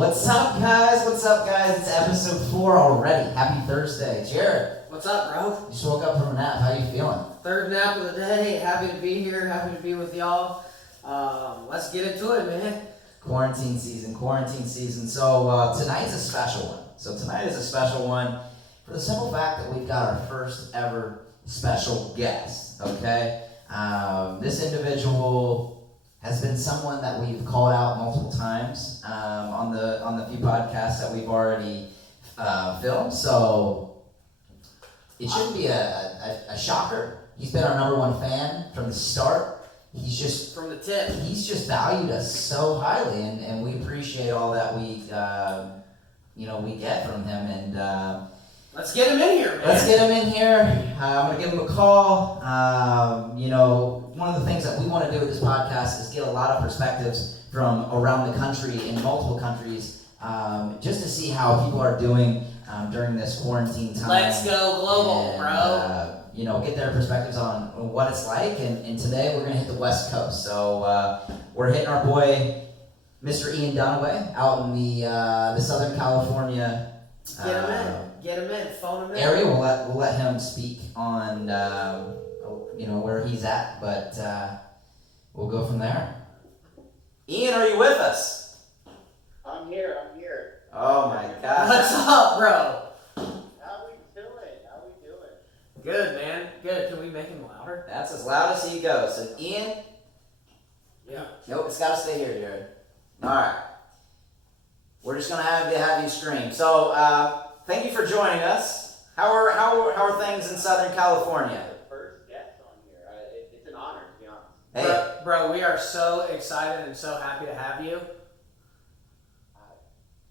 What's up, guys? What's up, guys? It's episode 4 already. Happy Thursday. Jared. What's up, bro? You just woke up from a nap. How you feeling? Third nap of the day. Happy to be here. Happy to be with y'all. Let's get into it, man. Quarantine season. So tonight's a special one. Tonight is a special one for the simple fact that we've got our first ever special guest, okay? This individual has been someone that we've called out multiple times on the few podcasts that we've already filmed. So it shouldn't be a shocker. He's been our number one fan from the start. He's just from the tip. He's just valued us so highly, and we appreciate all that we get from him. And let's get him in here, man. Let's get him in here. I'm gonna give him a call. One of the things that we want to do with this podcast is get a lot of perspectives from around the country, in multiple countries, just to see how people are doing during this quarantine time. Let's go global, bro. Get their perspectives on what it's like. And today we're gonna hit the West Coast. So we're hitting our boy, Mr. Ian Dunaway, out in the Southern California. Get him in. Phone him in. Area. We'll let him speak on where he's at, but we'll go from there. Ian, are you with us? I'm here. Oh my God. What's up, bro? How we doing? Good, man. Good. Can we make him louder? That's as loud as he goes. So Ian. Yeah. Nope, it's got to stay here, Jared. All right. We're just gonna have you scream. So thank you for joining us. How are things in Southern California? First guest on here. It's an honor, to be honest. Hey, Bro, we are so excited and so happy to have you.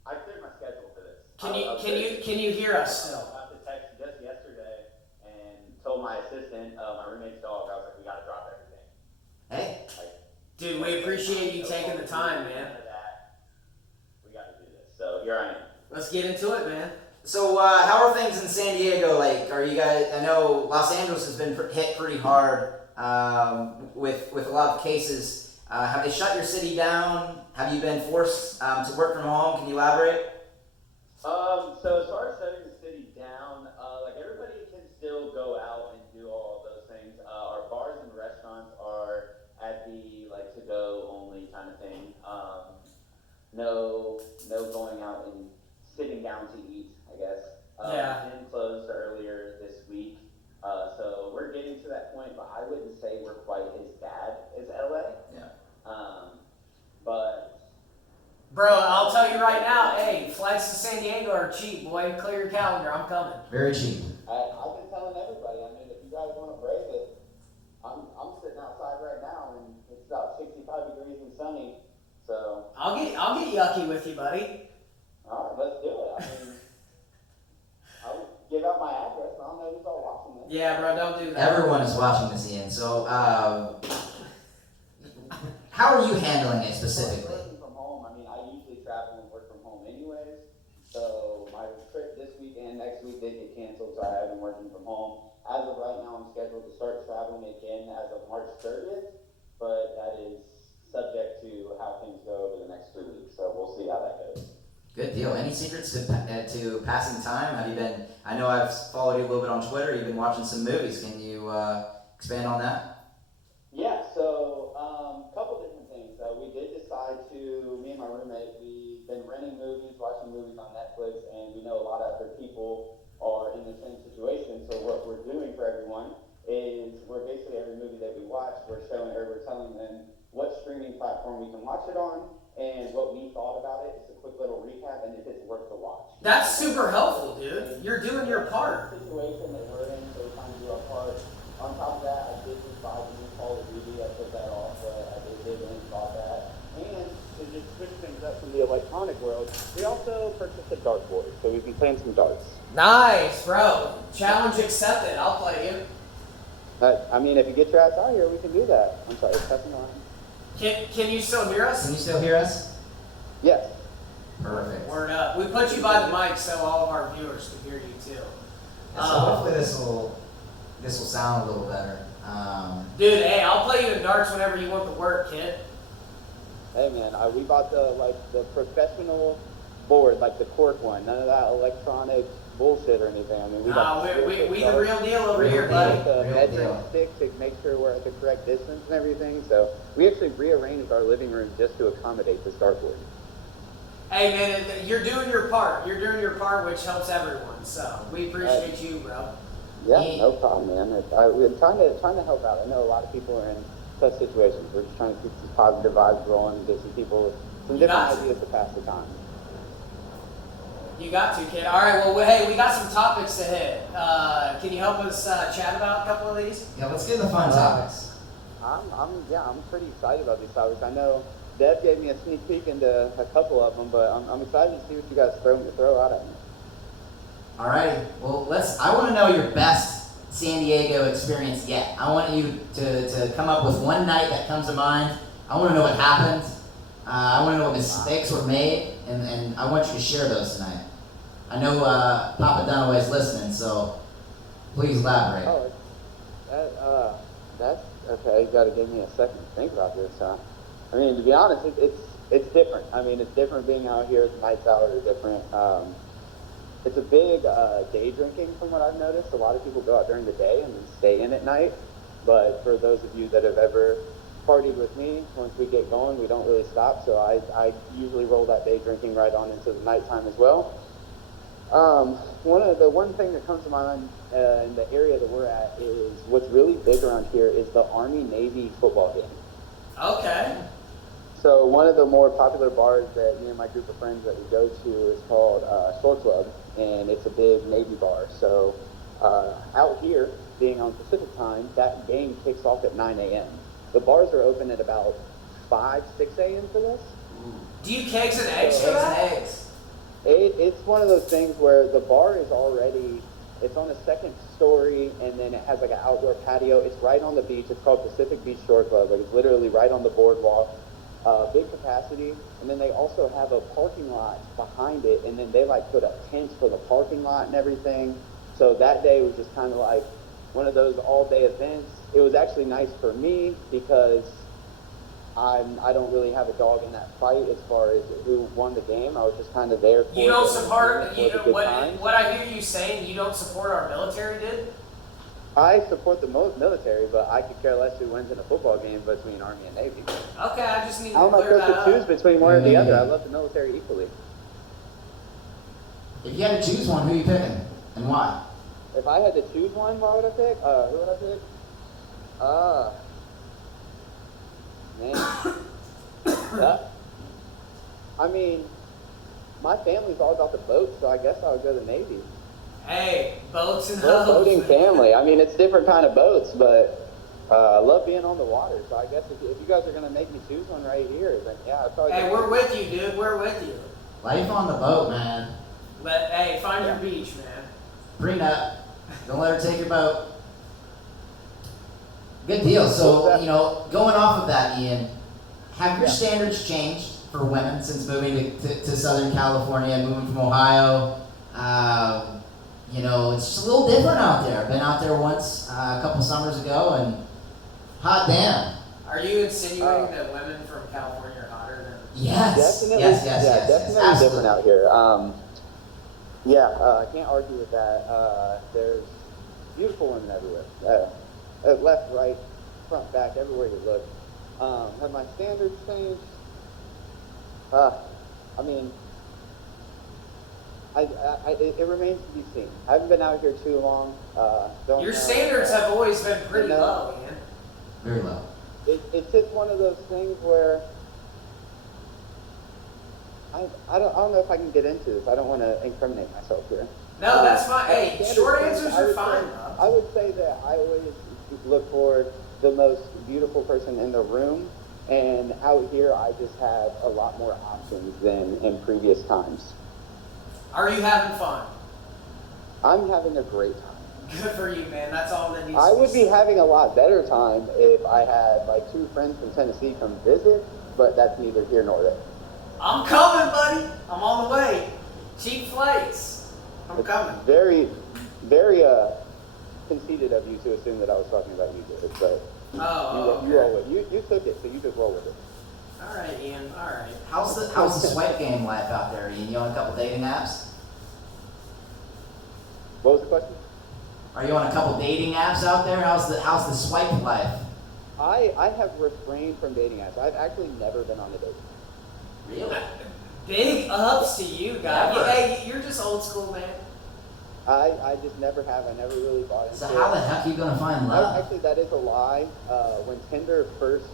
I cleared my schedule for this. Can you hear us still? I got the text just yesterday and told my assistant, my roommate's dog, I was like, we gotta drop everything. Hey. Dude, we appreciate you taking the time, man. We gotta do this. So here I am. Let's get into it, man. So how are things in San Diego? Like, are you guys? I know Los Angeles has been hit pretty hard with a lot of cases. Have they shut your city down? Have you been forced to work from home? Can you elaborate? So as far as shutting the city down, everybody can still go out and do all of those things. Our bars and restaurants are at the to-go only kind of thing. No going out and sitting down to eat, I guess. Gym closed earlier this week. So we're getting to that point, but I wouldn't say we're quite as bad as LA. Yeah. But Bro, I'll tell you right now, hey, flights to San Diego are cheap, boy. Clear your calendar, I'm coming. Very cheap. I've been telling everybody, I mean, if you guys want to brave it, I'm sitting outside right now and it's about 65 degrees and sunny. So I'll get yucky with you, buddy. all right, let's do it. I mean, I'll give out my address. I don't know who's all watching this. Yeah, bro, don't do that. Everyone is watching this, Ian. So how are you handling it specifically? Working from home. I mean, I usually travel and work from home anyways. So my trip this week and next week did get canceled, so I have been working from home. As of right now, I'm scheduled to start traveling again as of March 30th, but that is subject to how things go over the next 3 weeks. So we'll see how that goes. Good deal. Any secrets to passing time? Have you been? I know I've followed you a little bit on Twitter. You've been watching some movies. Can you expand on that? Yeah, so a couple different things. We did decide to, me and my roommate, we've been renting movies, watching movies on Netflix, and we know a lot of other people are in the same situation. So what we're doing for everyone is we're basically every movie that we watch, we're telling them what streaming platform we can watch it on and what we thought about it. It's a quick little recap and if it's worth the watch. That's super helpful, dude. You're doing your part. The situation that we're in, so we're trying to do our part. On top of that, I did just buy the new Call of Duty. I put that off, but I did really bought that. And to just switch things up from the electronic world, we also purchased a dartboard, so we can play some darts. Nice, bro. Challenge accepted. I'll play you. I mean, if you get your ass out here, we can do that. I'm sorry, it's cutting on. Can you still hear us? Can you still hear us? Yes. Perfect. Word up. We put you by the mic so all of our viewers can hear you too. So hopefully this will sound a little better. Dude, hey, I'll play you in darts whenever you want the work, kid. Hey man, we bought the professional board, like the cork one. None of that electronic bullshit or anything. I mean, we Nah, got we the real deal over here, Real buddy. deal. the Real measuring deal. stick to make sure we're at the correct distance and everything. So we actually rearranged our living room just to accommodate this dartboard. Hey man, you're doing your part. You're doing your part, which helps everyone. So we appreciate you, bro. Yeah, Yeah. no problem, man. We're trying to help out. I know a lot of people are in tough situations. We're just trying to keep some positive vibes rolling and get some people some You different got to. ideas to pass the time. You got to, kid. All right. Well, hey, we got some topics to hit. Can you help us chat about a couple of these? Yeah, let's get in the fun topics. I'm pretty excited about these topics. I know Deb gave me a sneak peek into a couple of them, but I'm excited to see what you guys throw out at me. All right. Well, I want to know your best San Diego experience yet. I want you to come up with one night that comes to mind. I want to know what happened. I want to know what mistakes were made, and I want you to share those tonight. I know Papa Dunaway is listening, so please elaborate. Oh, that's okay. You got to give me a second to think about this, huh? I mean, to be honest, it's different. I mean, it's different being out here. The nights out are different. It's a big day drinking from what I've noticed. A lot of people go out during the day and then stay in at night. But for those of you that have ever partied with me, once we get going, we don't really stop. So I usually roll that day drinking right on into the nighttime as well. One thing that comes to mind in the area that we're at is what's really big around here is the Army-Navy football game. Okay. So one of the more popular bars that me and my group of friends that we go to is called Shore Club, and it's a big Navy bar. So out here, being on Pacific time, that game kicks off at 9 a.m. The bars are open at about 5, 6 a.m. for this. Do you kegs and eggs for Eggs that? and eggs. It's one of those things where the bar is already, it's on a second story, and then it has like an outdoor patio. It's right on the beach. It's called Pacific Beach Shore Club. Like, it's literally right on the boardwalk. Big capacity, and then they also have a parking lot behind it, and then they like put up tents for the parking lot and everything. So that day was just kind of like one of those all-day events. It was actually nice for me because I don't really have a dog in that fight as far as who won the game. I was just kind of there for You don't it support for the good times. what I hear you saying. You don't support our military, dude. I support the military, but I could care less who wins in a football game between Army and Navy. Okay, I just need to I'm not clear supposed that to choose up. between one or the other. I love the military equally. If you had to choose one, who are you picking and why? If I had to choose one, what would I pick? Who would I pick? Man. I mean, my family's all about the boat, so I guess I would go to the Navy. Hey, boats and We're a hoes. boating family. I mean, it's different kind of boats, but I love being on the water. So I guess if you guys are going to make me choose one right here, then yeah, I'd probably Hey, go we're with you, dude. We're with you. Life on the boat, man. But hey, find your beach, man. Prenup. Don't let her take your boat. Good deal. So, going off of that, Ian, have your standards changed for women since moving to Southern California, moving from Ohio? It's just a little different out there. Been out there once a couple summers ago, and hot damn. Are you insinuating that women from California are hotter than? Yes. Definitely, Yes. definitely Absolutely. different out here. I can't argue with that. There's beautiful women everywhere. Left, right, front, back, everywhere you look. Have my standards changed? I mean, it remains to be seen. I haven't been out here too long. Your standards have always been pretty No. low, man. Very low. It's just one of those things where I don't know if I can get into this. I don't want to incriminate myself here. No, that's fine. Hey, Standard short things, answers I are would fine, say- bro. I would say that I always look for the most beautiful person in the room, and out here I just have a lot more options than in previous times. Are you having fun? I'm having a great time. Good for you, man. That's all that needs I to would be having a lot better time if I had like 2 friends from Tennessee come visit, but that's neither here nor there. I'm coming, buddy. I'm on the way. Cheap flights. I'm coming. Very, very conceited of you to assume that I was talking about you, David, but Oh, you okay. roll with it. You took it, so you just roll with it. All right, Ian. All right. How's the swipe game life out there, Ian? You on a couple dating apps? What was the question? Are you on a couple dating apps out there? How's the swipe life? I have refrained from dating apps. I've actually never been on a date. Really? Big ups to you guys. Never. Hey, you're just old school, man. I just never have. I never really bought into So it. how the heck are you gonna find No, love? actually, that is a lie. When Tinder first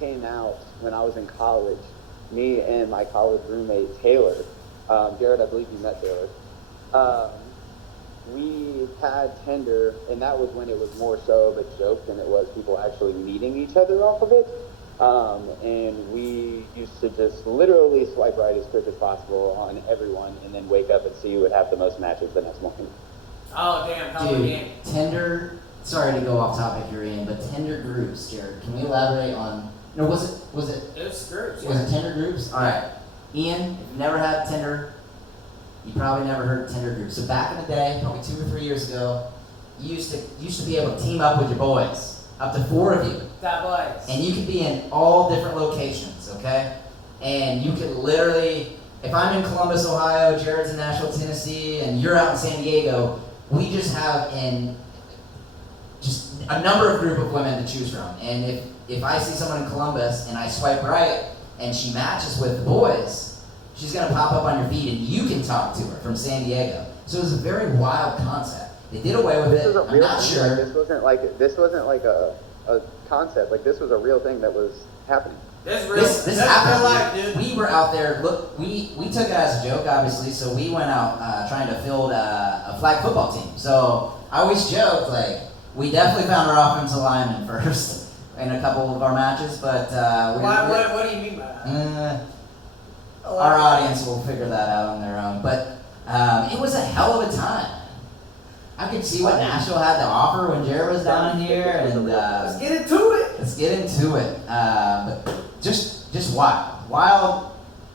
came out, when I was in college, me and my college roommate Taylor, Jared, I believe you met Taylor. We had Tinder, and that was when it was more so of a joke than it was people actually meeting each other off of it. And we used to just literally swipe right as quick as possible on everyone, and then wake up and see who would have the most matches the next morning. Oh, damn. Hell of a Dude, game. Tinder. Sorry to go off topic here, Ian, but Tinder groups, Jared. Can we elaborate on? No, was it It's groups. was it Tinder groups? All right, Ian. If you've never had Tinder, you probably never heard of Tinder groups. So back in the day, probably 2 or 3 years ago, you used to be able to team up with your boys, up to 4 of you. That boys. And you could be in all different locations, okay? And you could literally, if I'm in Columbus, Ohio, Jared's in Nashville, Tennessee, and you're out in San Diego, we just have just a number of group of women to choose from. And if I see someone in Columbus and I swipe right and she matches with the boys, she's gonna pop up on your feed and you can talk to her from San Diego. So it was a very wild concept. They did away with This it. was a I'm real not thing. sure. Like, this wasn't like a concept. Like, this was a real thing that was happening. This real. This That's happened, real life, dude. We were out there. Look, we took it as a joke, obviously. So we went out trying to field a flag football team. So I always joke like we definitely found our offensive lineman first in a couple of our matches, but What do you mean by that? our audience will figure that out on their own. But it was a hell of a time. I could see what Nashville had to offer when Jared was down here, and Let's get into it. let's get into it. But just wild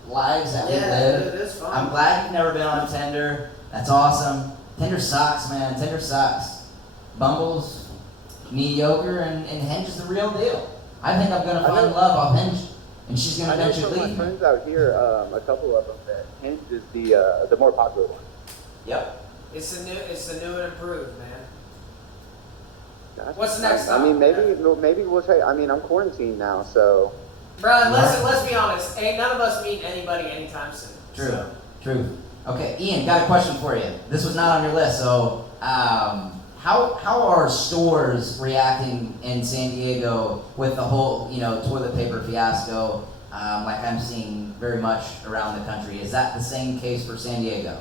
lives that we live. It is fun. I'm glad you've never been on Tinder. That's awesome. Tinder sucks, man. Tinder sucks. Bumble's mediocre, and Hinge is the real deal. I think I'm gonna find love off Hinge, and she's gonna I know eventually from my leave me. friends out here, a couple of them, that Hinge is the more popular one. Yep. It's the new and improved, man. Gotcha. What's the next I mean, topic? maybe we'll try. I mean, I'm quarantined now, so Bro, let's be honest. Ain't none of us meet anybody anytime soon. True. So. True. Okay, Ian, got a question for you. This was not on your list, so how are stores reacting in San Diego with the whole toilet paper fiasco? Like I'm seeing very much around the country. Is that the same case for San Diego?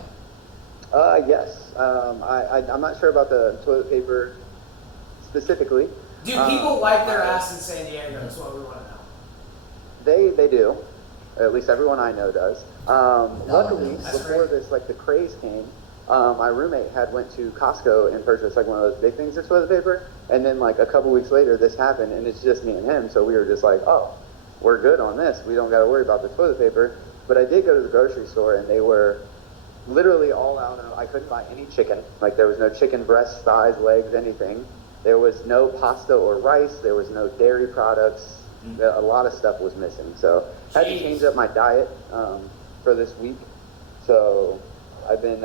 yes. I'm not sure about the toilet paper specifically. Do people wipe their ass in San Diego? That's what we want to know. They do. At least everyone I know does. Luckily, That's before this, like the craze came, my roommate had went to Costco and purchased like one of those big things of toilet paper, and then like a couple weeks later, this happened, and it's just me and him. So we were just like, oh, we're good on this. We don't got to worry about the toilet paper. But I did go to the grocery store, and they were literally all out. I couldn't buy any chicken. Like there was no chicken breasts, thighs, legs, anything. There was no pasta or rice. There was no dairy products. A lot of stuff was missing. So I had to change up my diet for this week. So I've been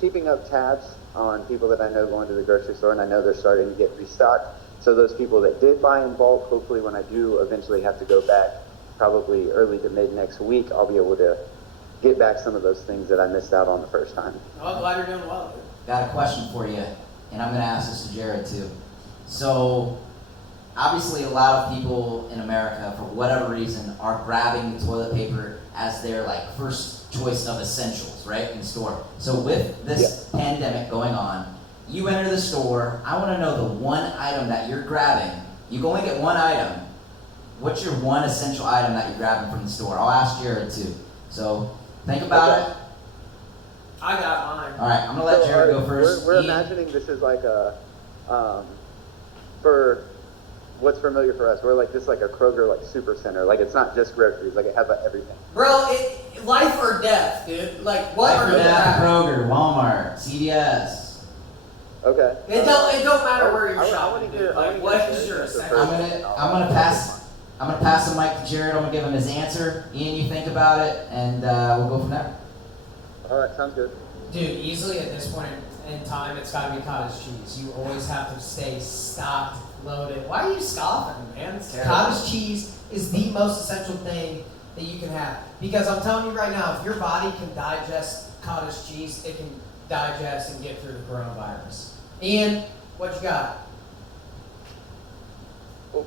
keeping up tabs on people that I know going to the grocery store, and I know they're starting to get restocked. So those people that did buy in bulk, hopefully when I do eventually have to go back, probably early to mid next week, I'll be able to get back some of those things that I missed out on the first time. Oh, I'm glad you're doing well, dude. Got a question for you, and I'm going to ask this to Jared too. So, obviously, a lot of people in America, for whatever reason, are grabbing the toilet paper as their first choice of essentials, right, in the store. So, with this pandemic going on, you enter the store. I want to know the one item that you're grabbing. You can only get one item. What's your one essential item that you're grabbing from the store? I'll ask Jared too. So, think about it. I got mine. All right, I'm gonna let Jared go first. We're Ian? imagining this is like a, for what's familiar for us, we're like this like a Kroger like super center. Like it's not just groceries, like it has like everything. Bro, life or death, dude. Like what Life are or you death, grabbing? Kroger, Walmart, CVS. Okay. It don't matter where you're I shopping, wanna dude. hear- I Like wanna what hear is your Jared's essential? first. I'm gonna I'm gonna pass the mic to Jared. I'm gonna give him his answer. Ian, you think about it, and we'll go from there. All right, sounds good. Dude, easily at this point in time, it's got to be cottage cheese. You always have to stay stocked, loaded. Why are you scoffing, man? Cottage cheese is the most essential thing that you can have. Because I'm telling you right now, if your body can digest cottage cheese, it can digest and get through the coronavirus. Ian, what you got?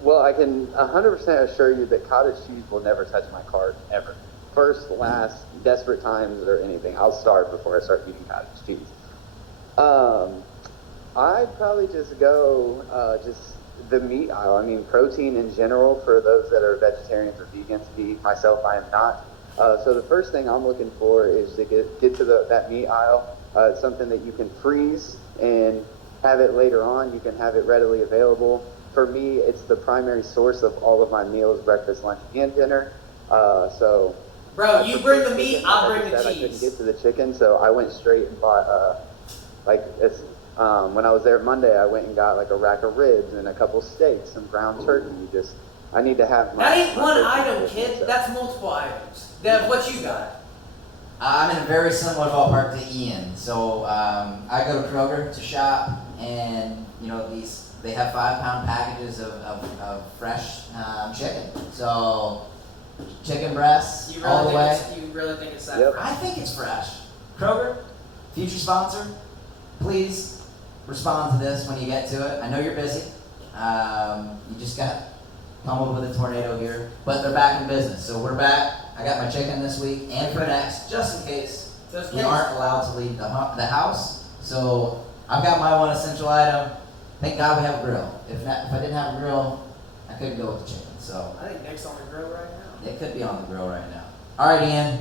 Well, I can 100% assure you that cottage cheese will never touch my cart, ever. First, last, desperate times, or anything. I'll starve before I start eating cottage cheese. I'd probably just go just the meat aisle. I mean, protein in general for those that are vegetarians or vegans. Myself, I am not. So the first thing I'm looking for is to get to that meat aisle. It's something that you can freeze and have it later on. You can have it readily available. For me, it's the primary source of all of my meals, breakfast, lunch, and dinner. So, bro, you bring the meat, I'll bring the cheese. I couldn't cheese. get to the chicken, so I went straight and bought when I was there Monday, I went and got like a rack of ribs and a couple steaks, some ground turkey. I need to have. That ain't one item, kid. So. That's multiple items. Dev, what you got? I'm in a very similar ballpark to Ian. So I go to Kroger to shop, and they have 5-pound packages of fresh chicken. So chicken breasts all the way. You really think it's that fresh? I think it's fresh. Kroger, future sponsor, please respond to this when you get to it. I know you're busy. You just got pummeled with a tornado here, but they're back in business. So we're back. I got my chicken this week and for next, just in case we aren't allowed to leave the house. So I've got my one essential item. Thank God we have a grill. If I didn't have a grill, I couldn't go with the chicken. So I think Nick's on the grill right now. It could be on the grill right now. All right, Ian.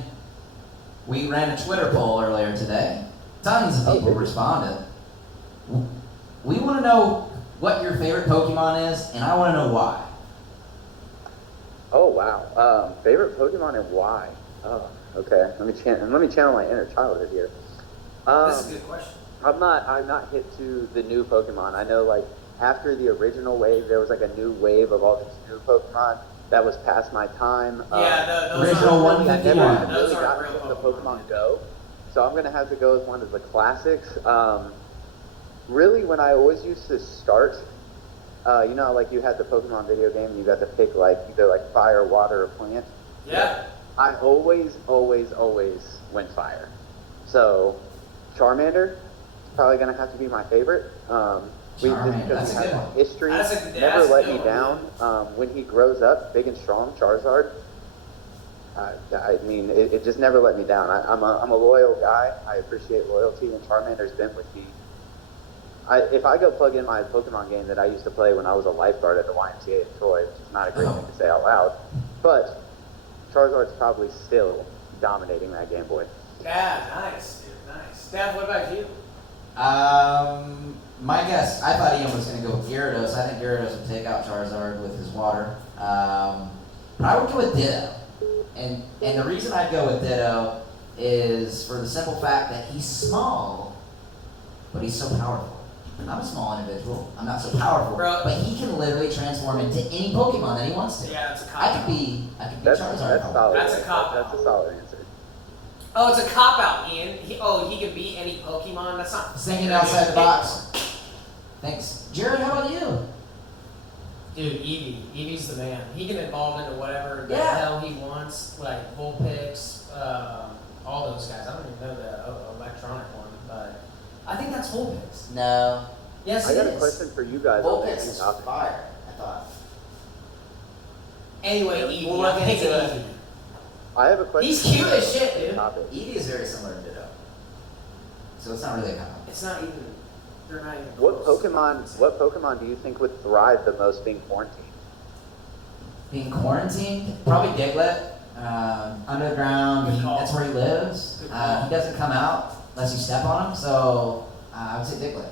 We ran a Twitter poll earlier today. Tons of people responded. We want to know what your favorite Pokemon is, and I want to know why. Oh wow! Favorite Pokemon and why? Oh, okay. Let me channel my inner childhood here. This is a good question. I'm not hip to the new Pokemon. I know like after the original wave, there was like a new wave of all these new Pokemon that was past my time. Yeah, those original 151. I never Those really got aren't real into the Pokemon. Pokemon Go, so I'm gonna have to go with one of the classics. Really, when I always used to start, like you had the Pokemon video game and you got to pick like either like fire, water, or plant. Yeah. I always went fire. So Charmander, probably gonna have to be my favorite. Charmander, that's a good one. History That's never a let good me one, down. When he grows up big and strong, Charizard. I mean, it just never let me down. I'm a loyal guy. I appreciate loyalty, and Charmander's been with me. If I go plug in my Pokemon game that I used to play when I was a lifeguard at the YMCA in Troy, which is not a great thing to say out loud, but Charizard's probably still dominating that Game Boy. Yeah, nice, dude, nice. Dad, what about you? My guess, I thought Ian was going to go with Gyarados. I think Gyarados would take out Charizard with his water. But I would go with Ditto. And the reason I'd go with Ditto is for the simple fact that he's small, but he's so powerful. I'm a small individual. I'm not so powerful. Bro. But he can literally transform into any Pokemon that he wants to. Yeah, that's a cop. I could be That's Charizard. solid. That's a cop-out. That's a solid answer. Oh, it's a cop out, Ian. He can beat any Pokemon. That's not Thinking outside the box. Thanks. Jared, how about you? Dude, Eevee. Eevee's the man. He can evolve into whatever the Yeah. hell he wants, like Vulpix, all those guys. I don't even know the electronic one, but I think that's Vulpix. No. Yes, I it got is. a question for you guys. on Vulpix this is topic. fire, I thought. Anyway, Eevee. We'll look I'm picking into it. Eevee. I have a question. He's for you cute guys as shit, on this dude. topic. Eevee is very similar to Ditto. So it's not really a compliment. It's not even. They're not even. What close. Pokemon do you think would thrive the most being quarantined? Being quarantined, probably Diglett. Underground, Good call. that's where he lives. Good call. He doesn't come out unless you step on him, so I would say Diglett.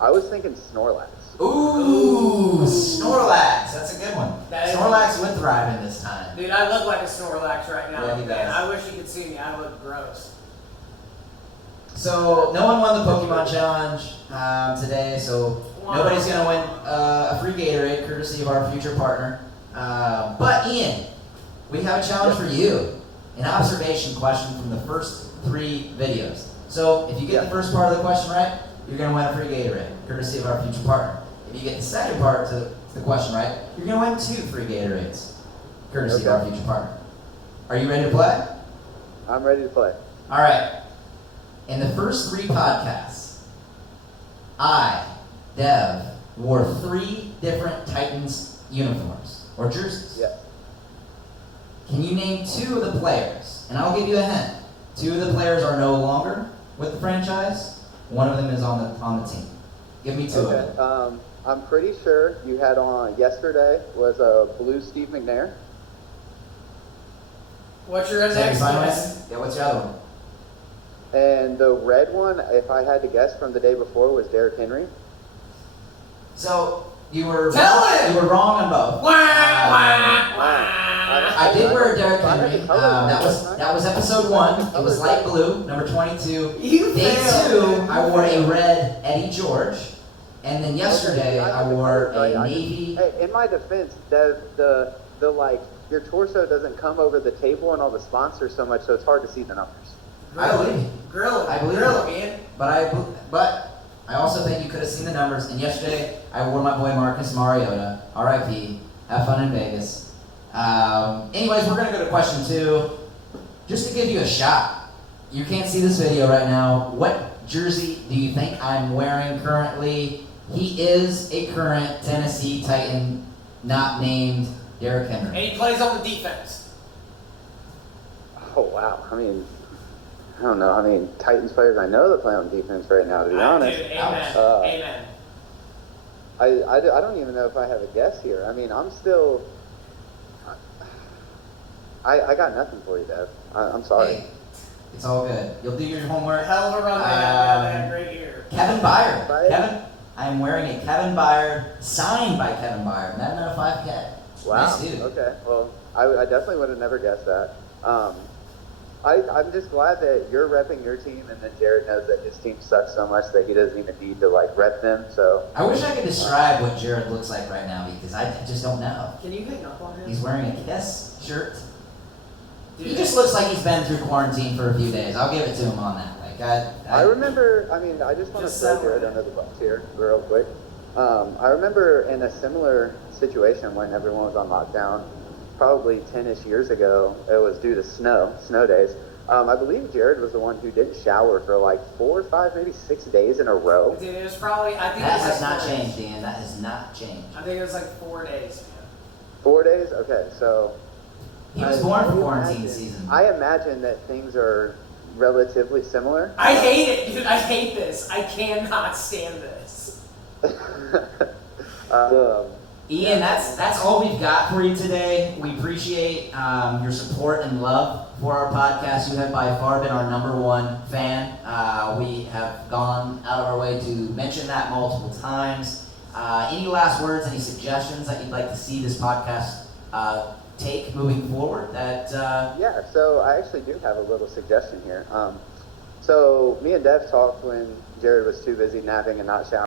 I was thinking Snorlax. Ooh, Snorlax, that's a good one. That is- Snorlax would thrive in this time. Dude, I look like a Snorlax right now. Yeah, he Man, does. I wish you could see me. I look gross. So no one won the Pokemon Challenge today, so Wow. nobody's gonna win a free Gatorade, courtesy of our future partner. But Ian, we have a challenge for you. An observation question from the first 3 videos. So if you get the first part of the question right, you're going to win a free Gatorade, courtesy of our future partner. If you get the second part to the question right, you're going to win 2 free Gatorades, courtesy of our future partner. Are you ready to play? I'm ready to play. All right. In the first 3 podcasts, Dev, wore 3 different Titans uniforms or jerseys. Yeah. Can you name 2 of the players? And I'll give you a hint. 2 of the players are no longer with the franchise. One of them is on the team. Give me 2 of them. I'm pretty sure you had on yesterday was a blue Steve McNair. What's your next guess? Yeah, what's your other one? And the red one, if I had to guess from the day before, was Derrick Henry. So you were Tell you were wrong on both. I did wear a Derrick Henry. That was episode 1. It was light blue, number 22. Day 2, I wore a red Eddie George, and then yesterday I wore a navy. Hey, in my defense, the like your torso doesn't come over the table and all the sponsors so much, so it's hard to see the numbers. I believe you. Grill I believe it, you. man. But I also think you could have seen the numbers. And yesterday, I wore my boy Marcus Mariota, R.I.P. Have fun in Vegas. Anyways, we're gonna go to question 2, just to give you a shot. You can't see this video right now. What jersey do you think I'm wearing currently? He is a current Tennessee Titan, not named Derrick Henry. And he plays on the defense. Oh wow! I mean, I don't know. I mean, Titans players I know that play on defense right now. To be honest, Dude, amen. Amen. I don't even know if I have a guess here. I mean, I'm still. I got nothing for you, Dev. I'm sorry. Hey, it's all good. You'll do your homework. Hell of a run, man. Great year. Kevin Byard. I am wearing a Kevin Byard, signed by Kevin Byard, 9 out of 5 cat. Wow. Nice dude. Okay. Well, I definitely would have never guessed that. I'm just glad that you're repping your team, and then Jared knows that his team sucks so much that he doesn't even need to like rep them. So I wish I could describe what Jared looks like right now because I just don't know. Can you hang up on him? He's wearing a Kiss shirt. Dude. He just looks like he's been through quarantine for a few days. I'll give it to him on that. Like I remember. I mean, I just want to throw Jared under the bus here real quick. I remember in a similar situation when everyone was on lockdown, probably 10-ish years ago. It was due to snow days. I believe Jared was the one who didn't shower for like 4 or 5, maybe 6 days in a row. Dude, it was probably. I think that it was has like not 4 days. changed, Ian. That has not changed. I think it was like 4 days, man. 4 days? Okay, so He was born for quarantine season. I imagine that things are relatively similar. I hate it, dude. I hate this. I cannot stand this. Ian, that's all we've got for you today. We appreciate your support and love for our podcast. You have by far been our #1 fan. We have gone out of our way to mention that multiple times. Any last words, any suggestions that you'd like to see this podcast take moving forward? Yeah, so I actually do have a little suggestion here. So me and Dev talked when Jared was too busy napping and not showering.